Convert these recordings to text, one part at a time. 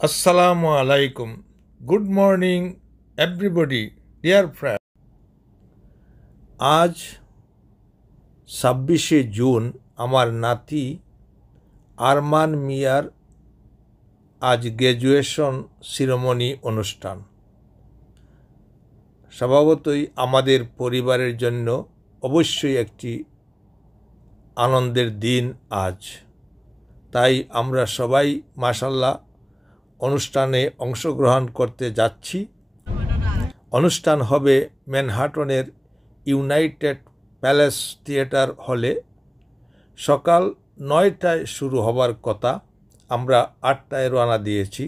Assalamu alaikum. Good morning, everybody, dear friends. আজ 26শে June আমার নাতি আরমান মিয়ার আজ গ্র্যাজুয়েশন সিরিমনি অনুষ্ঠান। স্বভাবতই আমাদের পরিবারের জন্য অবশ্যই একটি আনন্দের দিন আজ। তাই আমরা সবাই মাশাআল্লাহ অনুষ্ঠানে অংশগ্রহণ করতে যাচ্ছি। অনুষ্ঠান হবে ম্যানহাটনের ইউনাইটেড প্যালেস থিয়েটার হলে। সকাল 9টায় শুরু হবার কথা, আমরা 8টায় রওনা দিয়েছি।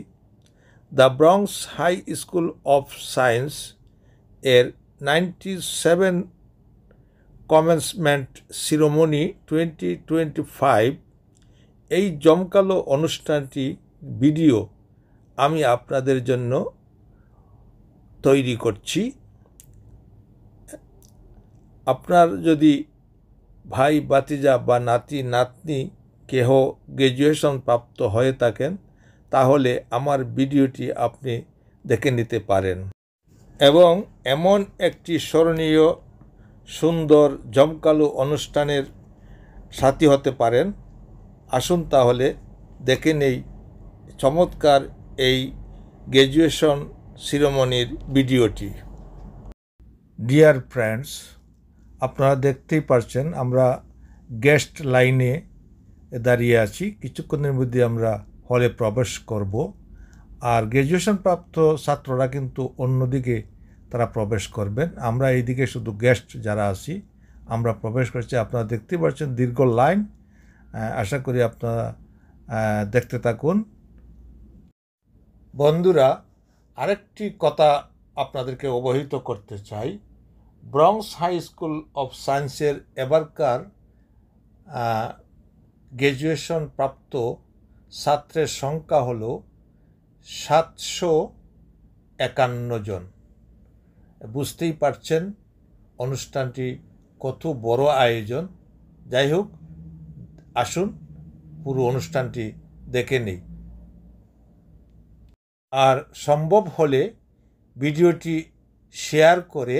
The Bronx high school of science এর 97 কমেন্সমেন্ট সিরিমনি 2025 এই জমকালো অনুষ্ঠানটি ভিডিও আমি আপনাদের জন্য তৈরি করছি। আপনার যদি ভাই ভাতিজা বা নাতি নাতনি কেহ গ্র্যাজুয়েশন প্রাপ্ত হয়ে থাকেন তাহলে আমার ভিডিওটি আপনি দেখে নিতে পারেন এবং এমন একটি স্মরণীয় সুন্দর জমকালো অনুষ্ঠানের সাথী হতে পারেন। আসুন তাহলে দেখে নেই চমৎকার এই গ্র্যাজুয়েশন সিরিমনির ভিডিওটি। ডিয়ার ফ্রেন্ডস, আপনারা দেখতেই পারছেন আমরা গেস্ট লাইনে দাঁড়িয়ে আছি। কিছুক্ষণের মধ্যে আমরা হলে প্রবেশ করব। আর গ্র্যাজুয়েশন প্রাপ্ত ছাত্ররা কিন্তু অন্যদিকে তারা প্রবেশ করবেন। আমরা এইদিকে শুধু গেস্ট যারা আছি আমরা প্রবেশ করছি। আপনারা দেখতেই পাচ্ছেন দীর্ঘ লাইন। আশা করি আপনারা দেখতে থাকুন। বন্ধুরা, আরেকটি কথা আপনাদেরকে অবহিত করতে চাই। ব্রঙ্কস হাই স্কুল অফ সায়েন্সের এবারকার গ্র্যাজুয়েশন প্রাপ্ত ছাত্রের সংখ্যা হল 751 জন। বুঝতেই পারছেন অনুষ্ঠানটি কত বড় আয়োজন। যাই হোক, আসুন পুরো অনুষ্ঠানটি দেখে নেই। আর সম্ভব হলে ভিডিওটি শেয়ার করে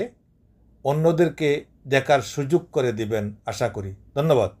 অন্যদেরকে দেখার সুযোগ করে দিবেন আশা করি। ধন্যবাদ।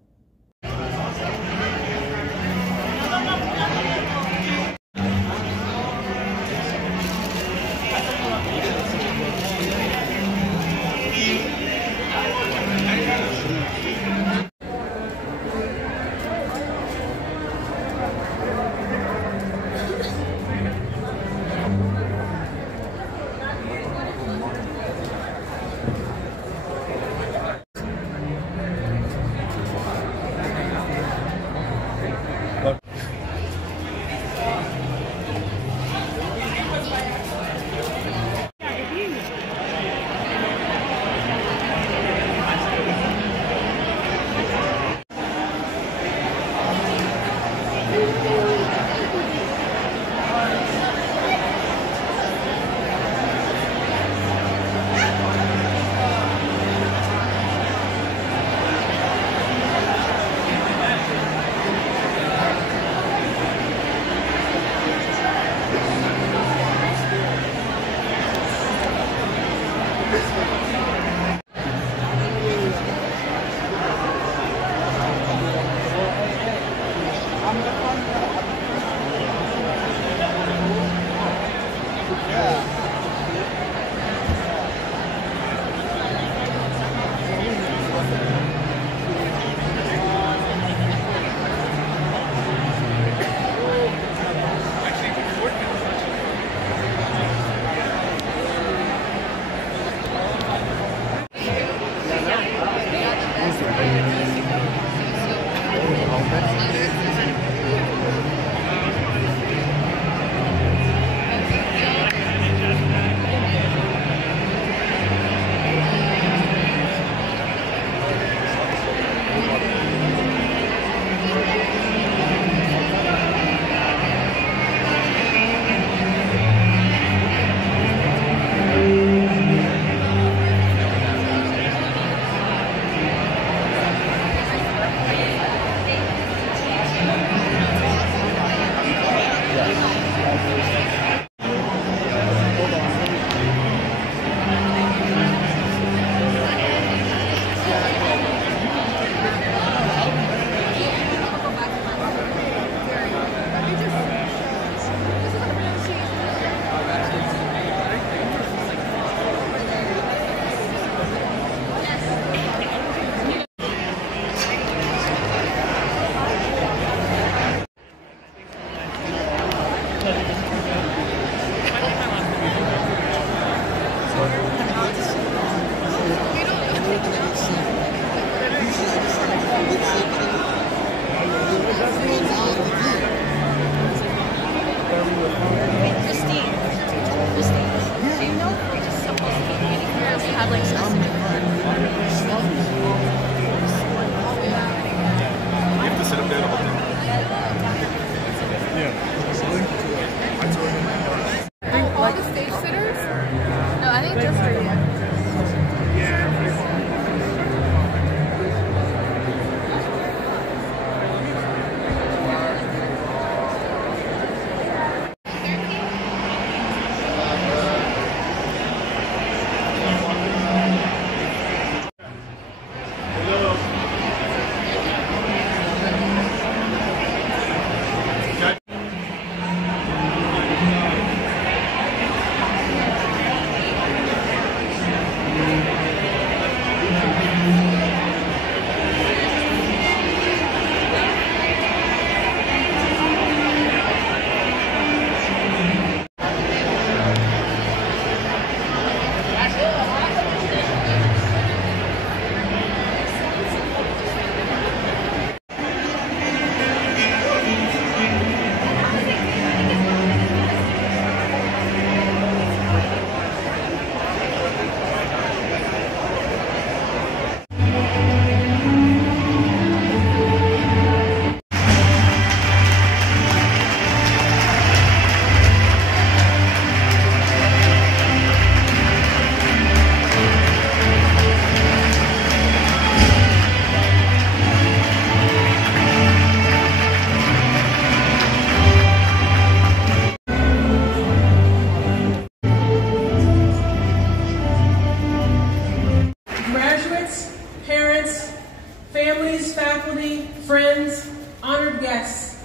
Christine. Do you know if we're just supposed to be meeting here or we have like specific You have to sit up there the whole time. Are all the stage sitters? No, I think just for you. Families, faculty, friends, honored guests.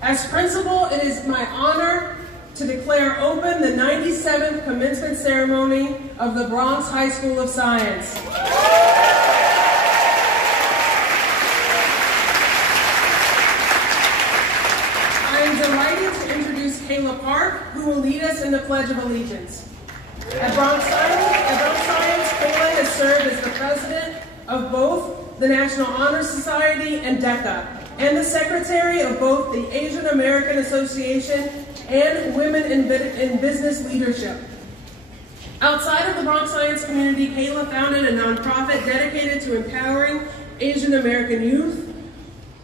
As principal, it is my honor to declare open the 97th commencement ceremony of the Bronx High School of Science. I am delighted to introduce Kayla Park, who will lead us in the Pledge of Allegiance. At Bronx Science, Kayla has served as the president of both the National Honor Society and DECA, and the secretary of both the Asian American Association and Women in Business Leadership. Outside of the Bronx Science community, Kayla founded a nonprofit dedicated to empowering Asian American youth,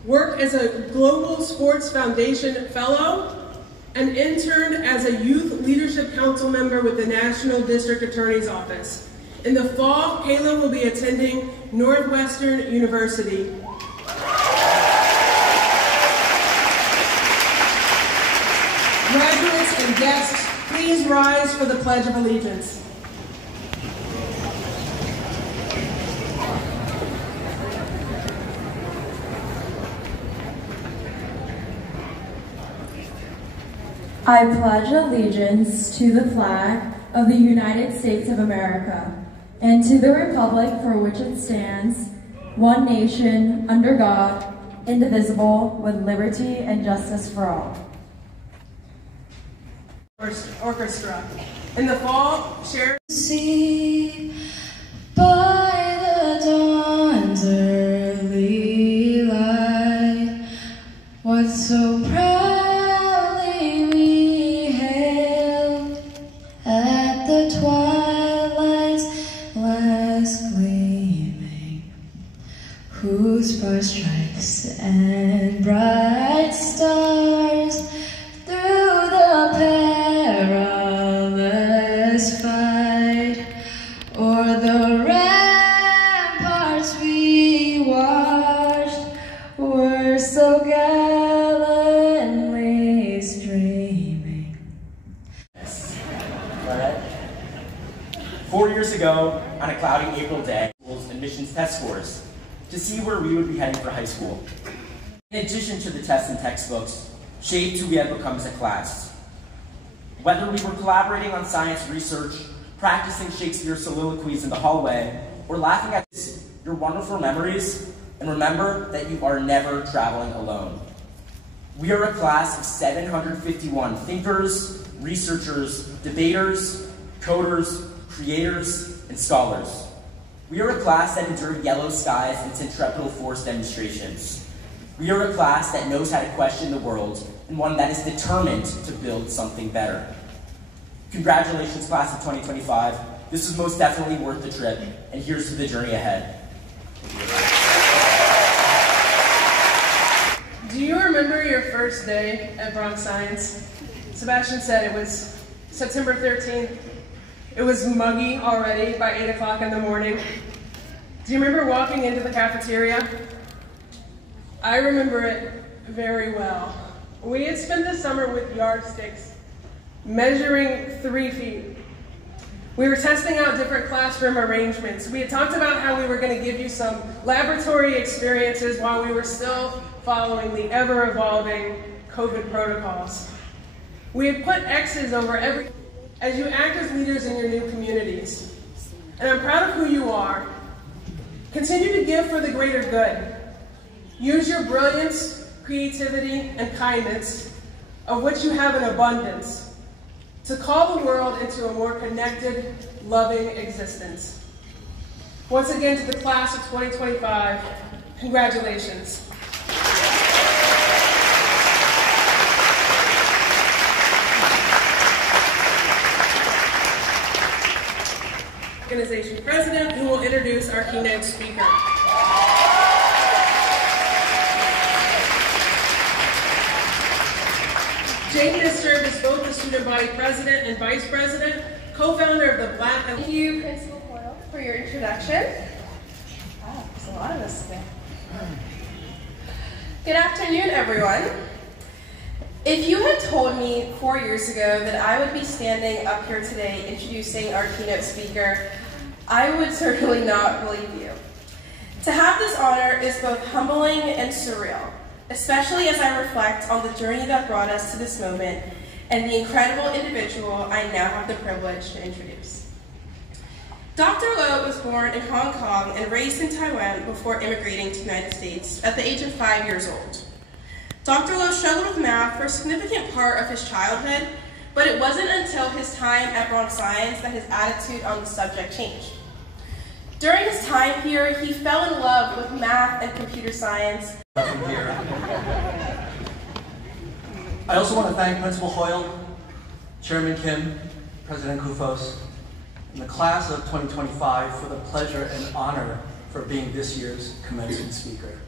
worked as a Global Sports Foundation Fellow, and interned as a Youth Leadership Council member with the National District Attorney's Office. In the fall, Kayla will be attending Northwestern University. Graduates and guests, please rise for the Pledge of Allegiance. I pledge allegiance to the flag of the United States of America and to the republic for which it stands, one nation, under God, indivisible, with liberty and justice for all. Orchestra. In the fall, share. See by the dawn's early light what so proudly we hailed at the twilight's last gleaming, whose broad stripes and bright stars through the perilous fight o'er the ramparts we watched were so gallantly streaming. 4 years ago, on a cloudy April day, schools admissions test scores to see where we would be heading for high school. In addition to the tests and textbooks, shaped who we had become as a class. Whether we were collaborating on science research, practicing Shakespeare soliloquies in the hallway, or laughing at your wonderful memories, and remember that you are never traveling alone. We are a class of 751 thinkers, researchers, debaters, coders, creators, and scholars. We are a class that endured yellow skies and centripetal force demonstrations. We are a class that knows how to question the world and one that is determined to build something better. Congratulations, class of 2025. This is most definitely worth the trip, and here's to the journey ahead. Do you remember your first day at Bronx Science? Sebastian said it was September 13th. It was muggy already by 8 o'clock in the morning. Do you remember walking into the cafeteria? I remember it very well. We had spent the summer with yardsticks, measuring 3 feet. We were testing out different classroom arrangements. We had talked about how we were going to give you some laboratory experiences while we were still following the ever-evolving COVID protocols. We had put X's over every as you act as leaders in your new communities. And I'm proud of who you are. Continue to give for the greater good. Use your brilliance, creativity, and kindness, of which you have an abundance, to call the world into a more connected, loving existence. Once again, to the class of 2025, congratulations. Organization president, who will introduce our keynote speaker. Jane has served as both the student body president and vice president, co-founder of the Black. Thank you, Principal Hoyle, for your introduction. Wow, there's a lot of us today. Good afternoon, everyone. If you had told me 4 years ago that I would be standing up here today introducing our keynote speaker, I would certainly not believe you. To have this honor is both humbling and surreal, especially as I reflect on the journey that brought us to this moment and the incredible individual I now have the privilege to introduce. Dr. Lo was born in Hong Kong and raised in Taiwan before immigrating to the United States at the age of 5 years old. Dr. Lo struggled with math for a significant part of his childhood, but it wasn't until his time at Bronx Science that his attitude on the subject changed. During his time here, he fell in love with math and computer science. I also want to thank Principal Hoyle, Chairman Kim, President Kufos, and the class of 2025 for the pleasure and honor for being this year's commencement speaker.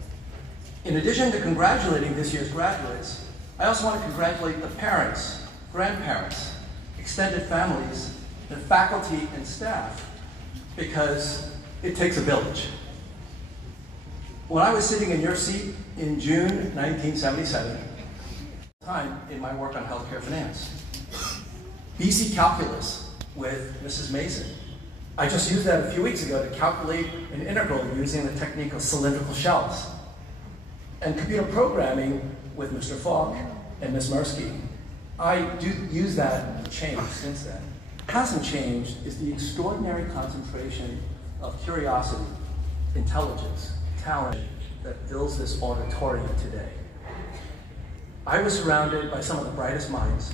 In addition to congratulating this year's graduates, I also want to congratulate the parents, grandparents, extended families, the faculty and staff, because it takes a village. When I was sitting in your seat in June 1977, time in my work on healthcare finance, BC Calculus with Mrs. Mason. I just used that a few weeks ago to calculate an integral using the technique of cylindrical shells. And computer programming with Mr. Falk and Ms. Mursky. I do use that change since then. What hasn't changed is the extraordinary concentration of curiosity, intelligence, talent that fills this auditorium today. I was surrounded by some of the brightest minds,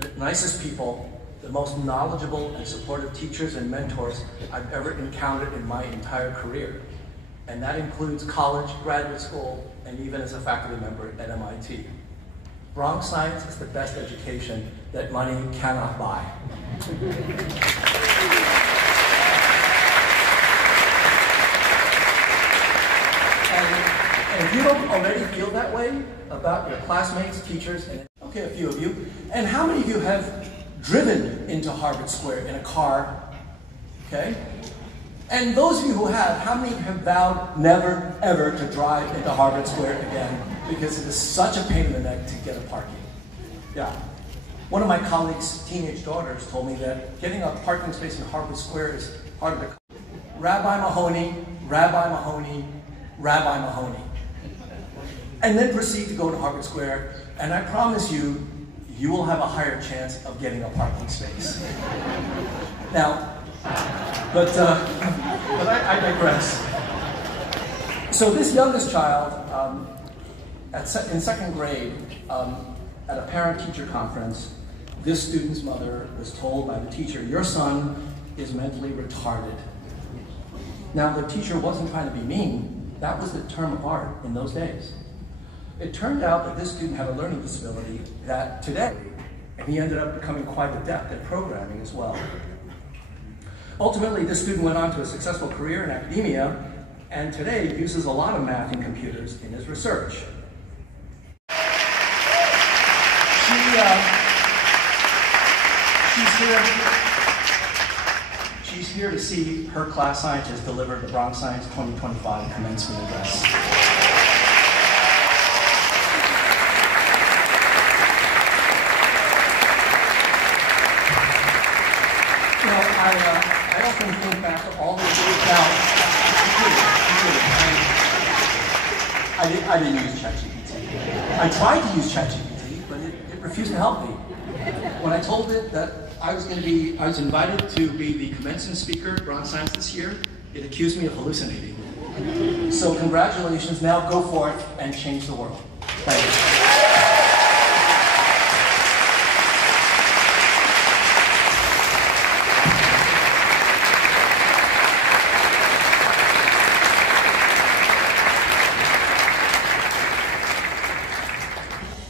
the nicest people, the most knowledgeable and supportive teachers and mentors I've ever encountered in my entire career. And that includes college, graduate school, and even as a faculty member at MIT. Bronx Science is the best education that money cannot buy. And if you don't already feel that way about your classmates, teachers, and okay, a few of you, and how many of you have driven into Harvard Square in a car, okay? And those of you who have, how many have vowed never, ever to drive into Harvard Square again because it is such a pain in the neck to get a parking? Yeah. One of my colleagues' teenage daughters told me that getting a parking space in Harvard Square is hard to... Rabbi Mahoney, Rabbi Mahoney, Rabbi Mahoney. And then proceed to go to Harvard Square, and I promise you, you will have a higher chance of getting a parking space. Now, but I digress. So this youngest child, in second grade, at a parent-teacher conference, this student's mother was told by the teacher, "Your son is mentally retarded." Now, the teacher wasn't trying to be mean. That was the term of art in those days. It turned out that this student had a learning disability that today, and he ended up becoming quite adept at programming as well. Ultimately, this student went on to a successful career in academia, and today uses a lot of math and computers in his research. She's here to see her class scientist deliver the Bronx Science 2025 commencement address. You know, I often think back to all the years now. I didn't use ChatGPT. I tried to use ChatGPT, but it refused to help me. When I told it that I was invited to be the commencement speaker at Bronx Science this year, it accused me of hallucinating. So congratulations, now go forth and change the world. Thank you.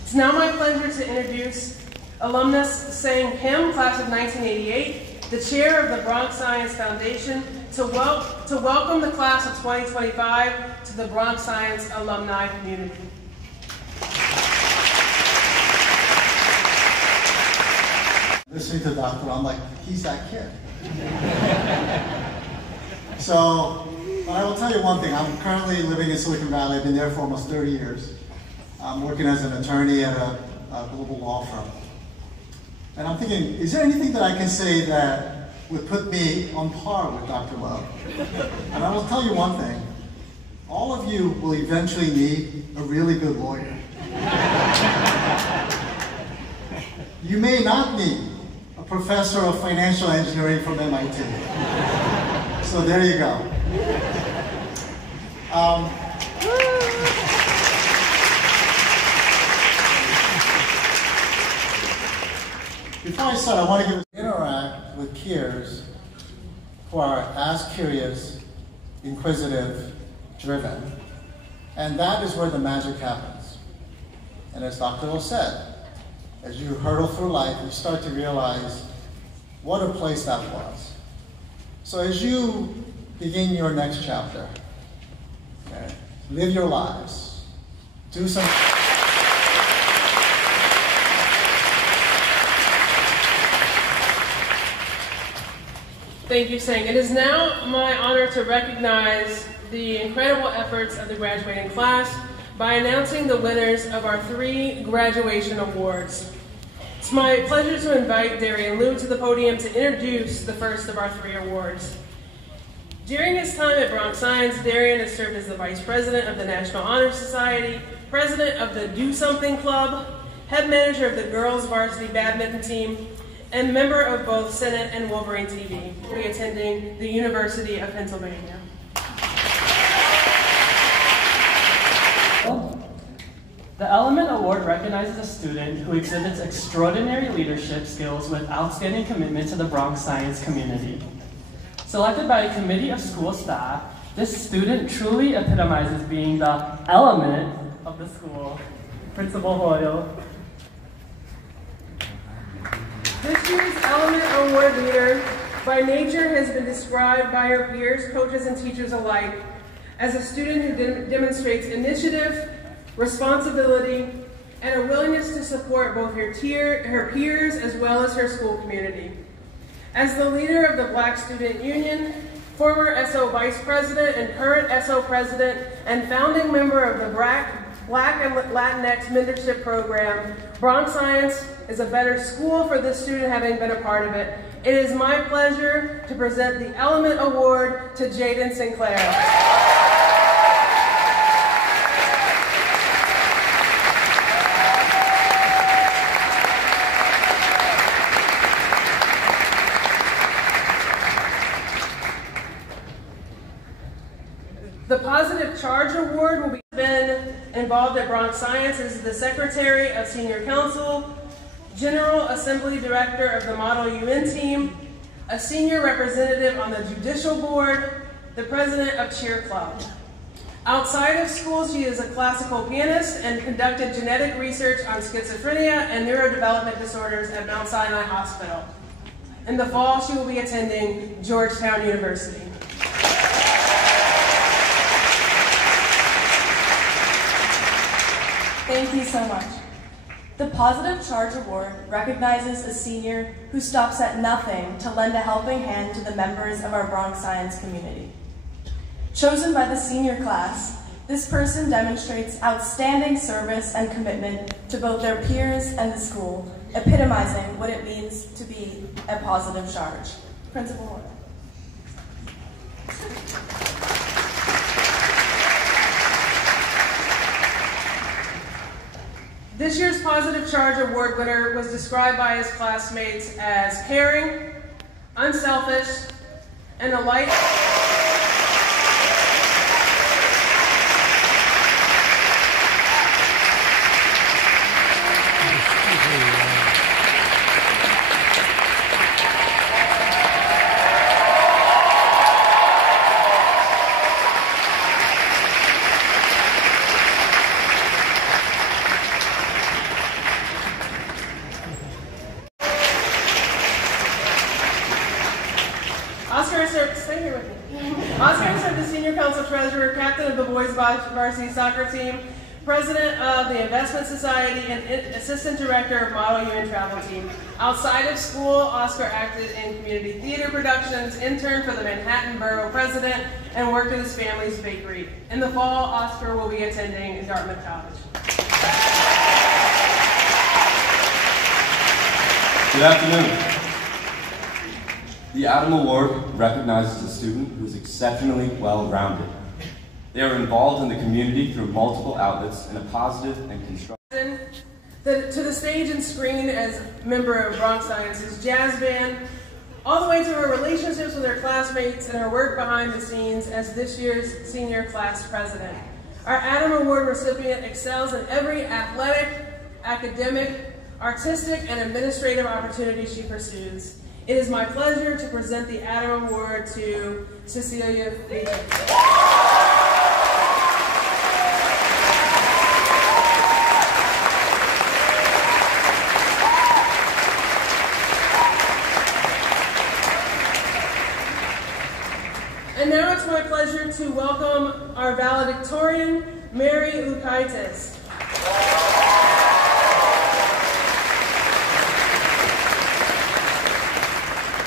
It's now my pleasure to introduce alumnus Sang Kim, class of 1988, the chair of the Bronx Science Foundation, to welcome the class of 2025 to the Bronx Science alumni community. Listening to Dr. I'm like, he's that kid. So, but I will tell you one thing. I'm currently living in Silicon Valley. I've been there for almost 30 years. I'm working as an attorney at a global law firm. And I'm thinking, is there anything that I can say that would put me on par with Dr. Love? And I will tell you one thing. All of you will eventually need a really good lawyer. You may not need a professor of financial engineering from MIT. So there you go. Before I start, I want to interact with peers who are as curious, inquisitive, driven. And that is where the magic happens. And as Dr. Lo said, as you hurtle through life, you start to realize what a place that was. So as you begin your next chapter, okay, live your lives, do some... Thank you, Sang. It is now my honor to recognize the incredible efforts of the graduating class by announcing the winners of our 3 graduation awards. It's my pleasure to invite Darian Liu to the podium to introduce the first of our 3 awards. During his time at Bronx Science, Darian has served as the Vice President of the National Honor Society, President of the Do Something Club, Head Manager of the Girls Varsity Badminton Team, and member of both Senate and Wolverine TV, attending the University of Pennsylvania. The Element Award recognizes a student who exhibits extraordinary leadership skills with outstanding commitment to the Bronx Science community. Selected by a committee of school staff, this student truly epitomizes being the element of the school. Principal Hoyle. This year's Element Award leader, by nature, has been described by her peers, coaches, and teachers alike as a student who demonstrates initiative, responsibility, and a willingness to support both her peers as well as her school community. As the leader of the Black Student Union, former SO Vice President and current SO President, and founding member of the Black and Latinx Mentorship Program, Bronx Science is a better school for this student having been a part of it. It is my pleasure to present the Element Award to Jaden Sinclair. The Positive Charge Award will be involved at Bronx Science as the Secretary of Senior Council, General Assembly Director of the Model UN Team, a Senior Representative on the Judicial Board, the President of Cheer Club. Outside of school, she is a classical pianist and conducted genetic research on schizophrenia and neurodevelopment disorders at Mount Sinai Hospital. In the fall, she will be attending Georgetown University. Thank you so much. The Positive Charge Award recognizes a senior who stops at nothing to lend a helping hand to the members of our Bronx Science community. Chosen by the senior class, this person demonstrates outstanding service and commitment to both their peers and the school, epitomizing what it means to be a positive charge. Principal Hoyle. This year's Positive Charge Award winner was described by his classmates as caring, unselfish, and a light. Oscar served as Senior Council Treasurer, Captain of the Boys Varsity Soccer Team, President of the Investment Society, and Assistant Director of Model UN Travel Team. Outside of school, Oscar acted in community theater productions, interned for the Manhattan Borough President, and worked at his family's bakery. In the fall, Oscar will be attending Dartmouth College. Good afternoon. The Adam Award recognizes a student who is exceptionally well-rounded. They are involved in the community through multiple outlets in a positive and constructive. To the stage and screen as member of Bronx Science's jazz band, all the way to her relationships with her classmates and her work behind the scenes as this year's senior class president. Our Adam Award recipient excels in every athletic, academic, artistic, and administrative opportunity she pursues. It is my pleasure to present the Adam Award to Cecilia Beaton. And now it's my pleasure to welcome our valedictorian, Mary Lukaitis.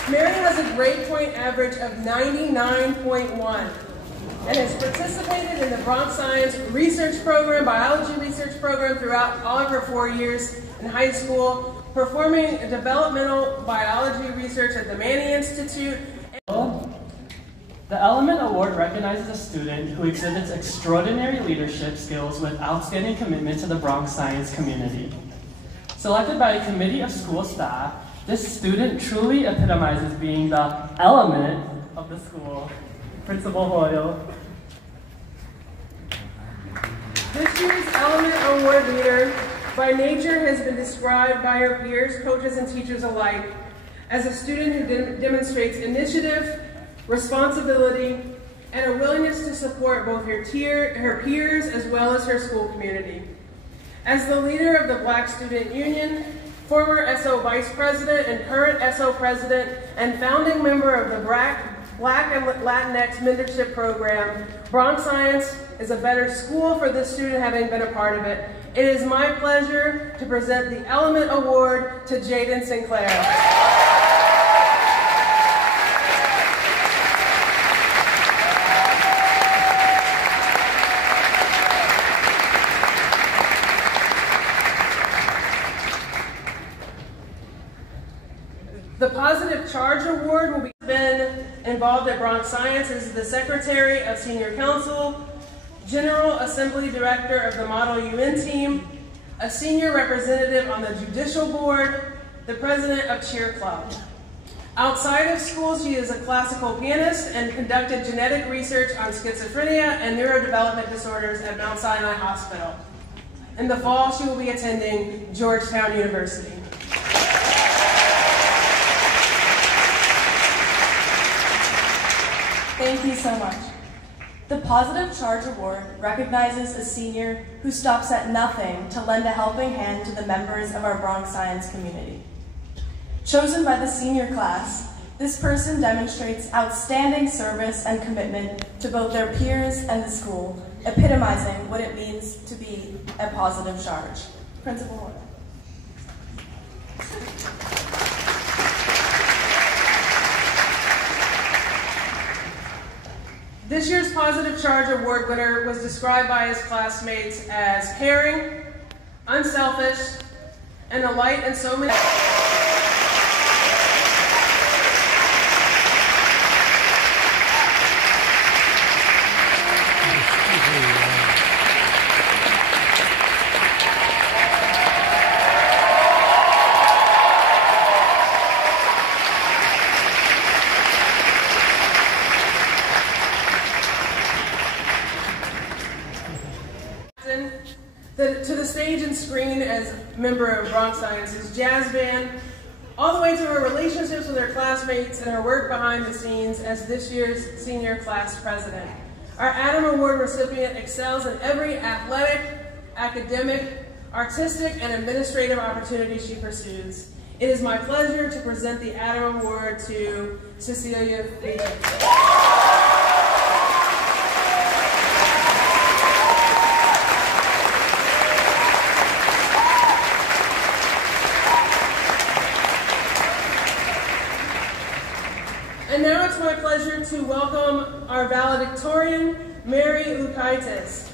Mary has a grade point average of 99.1 and has participated in the Bronx Science Research Program, Biology Research Program throughout all of her 4 years in high school, performing developmental biology research at the Manny Institute. The Element Award recognizes a student who exhibits extraordinary leadership skills with outstanding commitment to the Bronx Science community. Selected by a committee of school staff, this student truly epitomizes being the element of the school. Principal Hoyle. This year's Element Award leader, by nature, has been described by her peers, coaches, and teachers alike as a student who demonstrates initiative, responsibility, and a willingness to support both her peers as well as her school community. As the leader of the Black Student Union, former SO Vice President and current SO President, and founding member of the Black and Latinx Mentorship Program, Bronx Science is a better school for this student having been a part of it. It is my pleasure to present the Element Award to Jaden Sinclair. The Positive Charge Award will be involved at Bronx Science as the Secretary of Senior Council, General Assembly Director of the Model UN Team, a Senior Representative on the Judicial Board, the President of Cheer Club. Outside of school, she is a classical pianist and conducted genetic research on schizophrenia and neurodevelopment disorders at Mount Sinai Hospital. In the fall, she will be attending Georgetown University. Thank you so much. The Positive Charge Award recognizes a senior who stops at nothing to lend a helping hand to the members of our Bronx Science community. Chosen by the senior class, this person demonstrates outstanding service and commitment to both their peers and the school, epitomizing what it means to be a positive charge. Principal Horner. This year's Positive Charge Award winner was described by his classmates as caring, unselfish, and a light in so many... to the stage and screen as a member of Bronx Science's jazz band, all the way to her relationships with her classmates and her work behind the scenes as this year's senior class president. Our Adam Award recipient excels in every athletic, academic, artistic, and administrative opportunity she pursues. It is my pleasure to present the Adam Award to Cecilia Bd. And now it's my pleasure to welcome our valedictorian, Mary Lukaitis.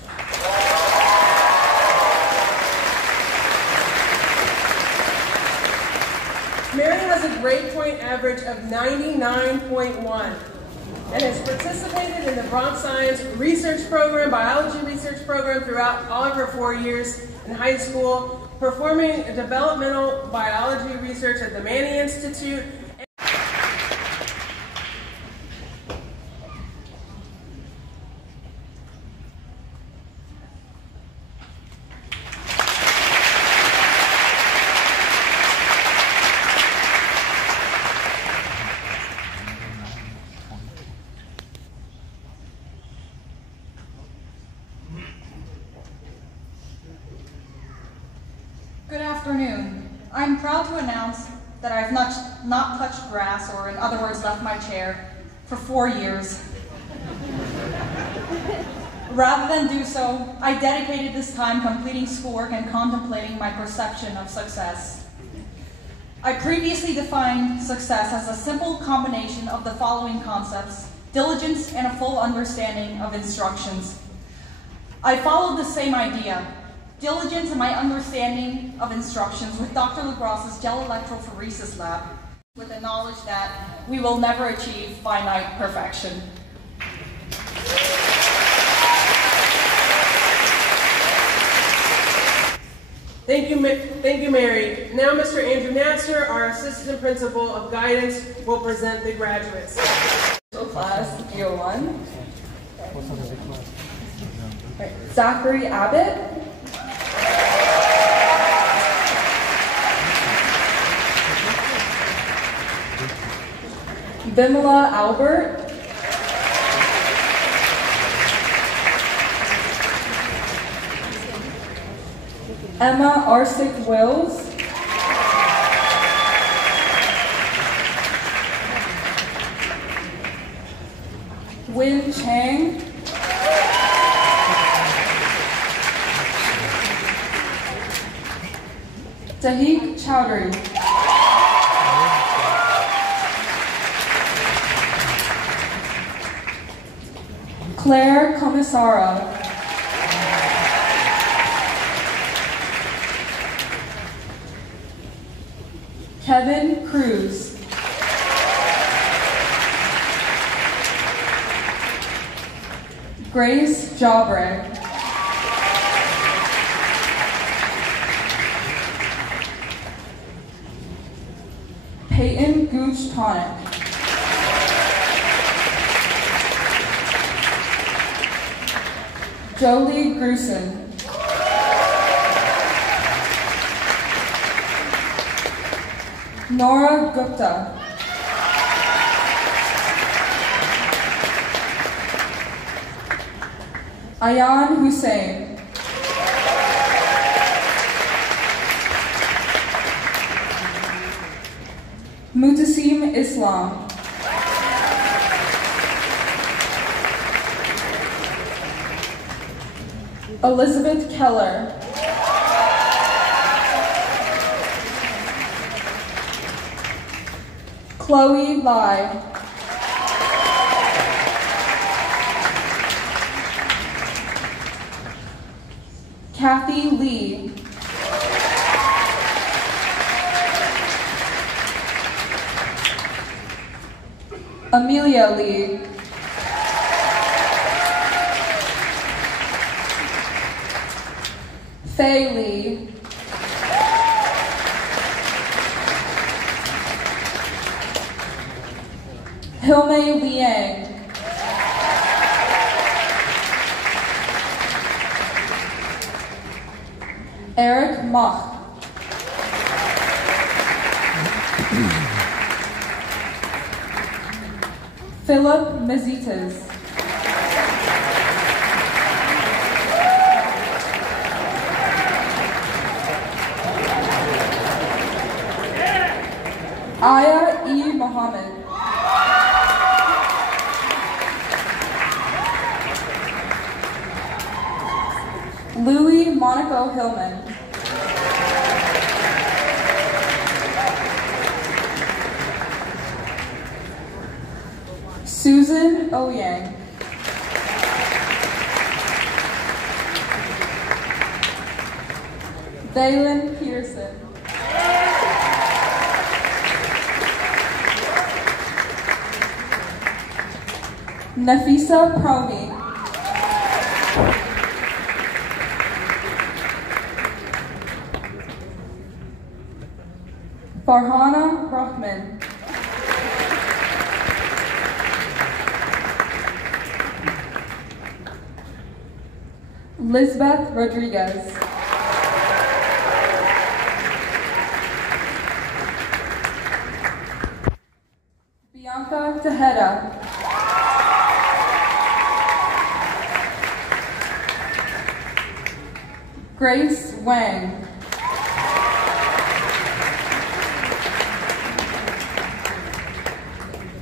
Mary has a grade point average of 99.1 and has participated in the Bronx Science Research Program, Biology Research Program throughout all of her 4 years in high school, performing developmental biology research at the Manny Institute. Good afternoon. I'm proud to announce that I have not touched grass, or in other words, left my chair, for 4 years. Rather than do so, I dedicated this time completing schoolwork and contemplating my perception of success. I previously defined success as a simple combination of the following concepts: diligence and a full understanding of instructions. I followed the same idea: diligence and my understanding of instructions with Dr. LaGrosse's gel electrophoresis lab, with the knowledge that we will never achieve finite perfection. Thank you, Mary. Now Mr. Andrew Nasser, our Assistant Principal of Guidance, will present the graduates. So class 301. Zachary Abbott. Bimala Albert. Emma Arsick Wills. Win Chang. Tahik Chowdhury. Claire Commissara. Kevin Cruz. Grace Jawbray. Peyton Gooch Tonic. Jolie Grusin. Nora Gupta. Ayan Hussein. Mutasim Islam. Elizabeth Keller. Chloe Lai. Kathy Lee. Amelia Lee. Faye Lee. Hilme Liang. Eric Mach. Philip Mazitas. Aya E. Mohammed. Louis Monaco Hillman. Susan Oyang. Valen Peterson. Nafisa Promi. Farhana Rahman. Lisbeth Rodriguez. Bianca Tejeda. Grace Wang.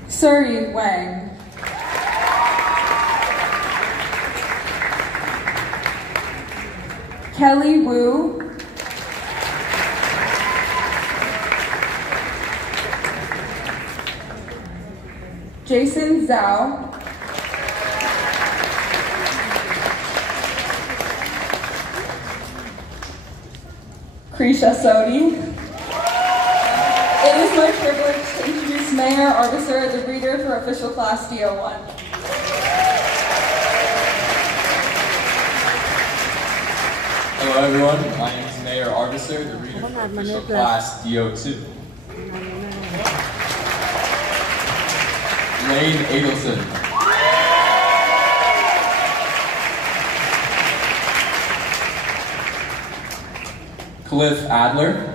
Suri Wang. Kelly Wu. Jason Zhao. Krisha Sodi. It is my privilege to introduce Mayor Arbiter, the reader for Official Class DO1. Hello everyone, my name is Mayor Arbiter, the reader for Official Class DO2. Lane Adelson. Cliff Adler.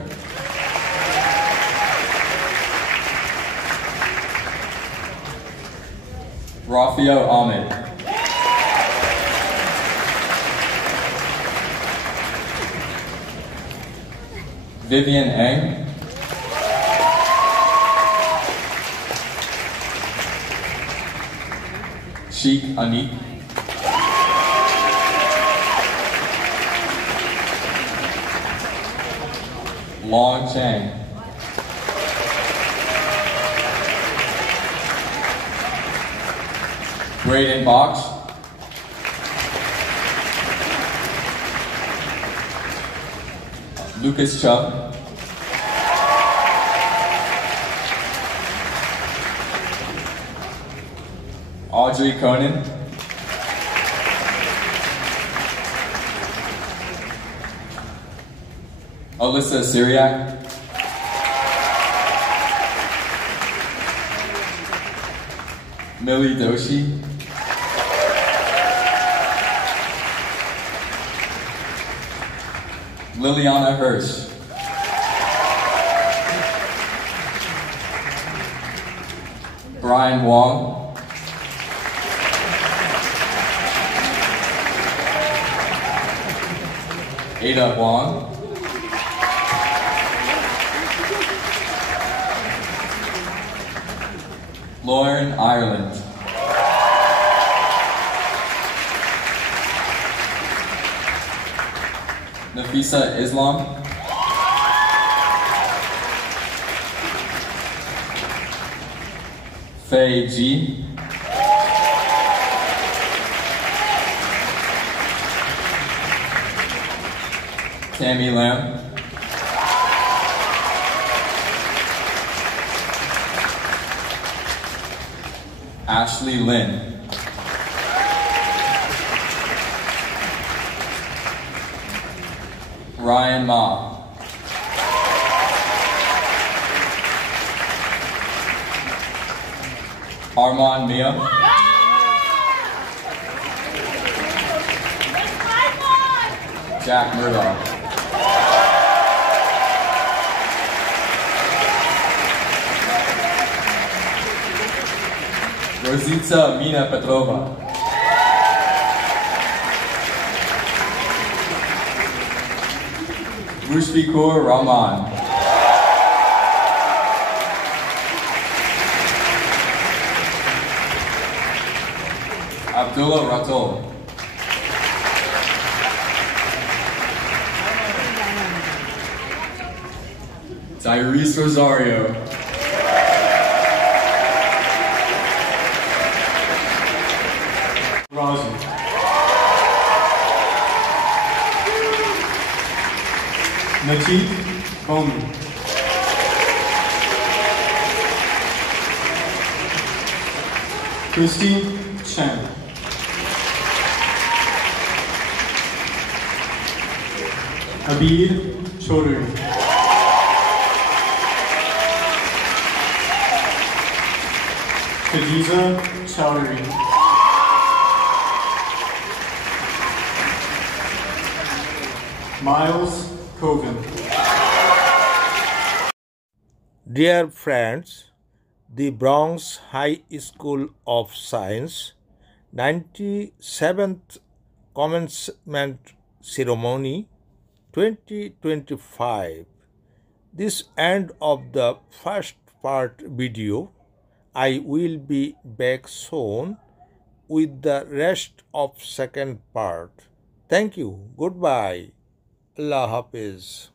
Rafio Ahmed. Vivian Eng. Sheikh Anik. Long Chang. Braden Box. Lucas Chubb. Audrey Conan. Alyssa Syriac. Millie Doshi. Liliana Hirsch. Brian Wong. Ada Wong, Lauren Ireland, Nafisa Islam, Faye G, Tammy Lamb, Ashley Lynn, Ryan Ma, Armand Mia, Jack Murdoch, Rosita Mina Petrova, Mushfiqur Rahman, Abdullah Ratol, Tyrese Rosario, Razi. Nateek Bowman. Christy Chen. Abid Chaudhary. Khadija Chowdhury. Miles Coven. Dear friends, the Bronx High School of Science 97th Commencement Ceremony 2025. This end of the first part video. I will be back soon with the rest of second part. Thank you. Goodbye. Allah Hafiz.